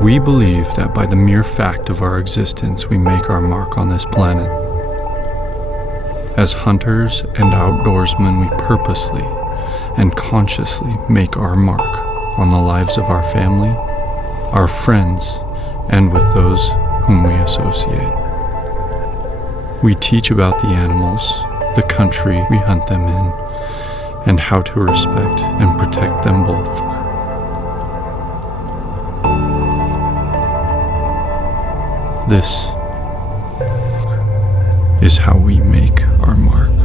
We believe that by the mere fact of our existence, we make our mark on this planet. As hunters and outdoorsmen, we purposely and consciously make our mark on the lives of our family, our friends, and with those whom we associate. We teach about the animals, the country we hunt them in, and how to respect and protect them both. This is how we make our mark.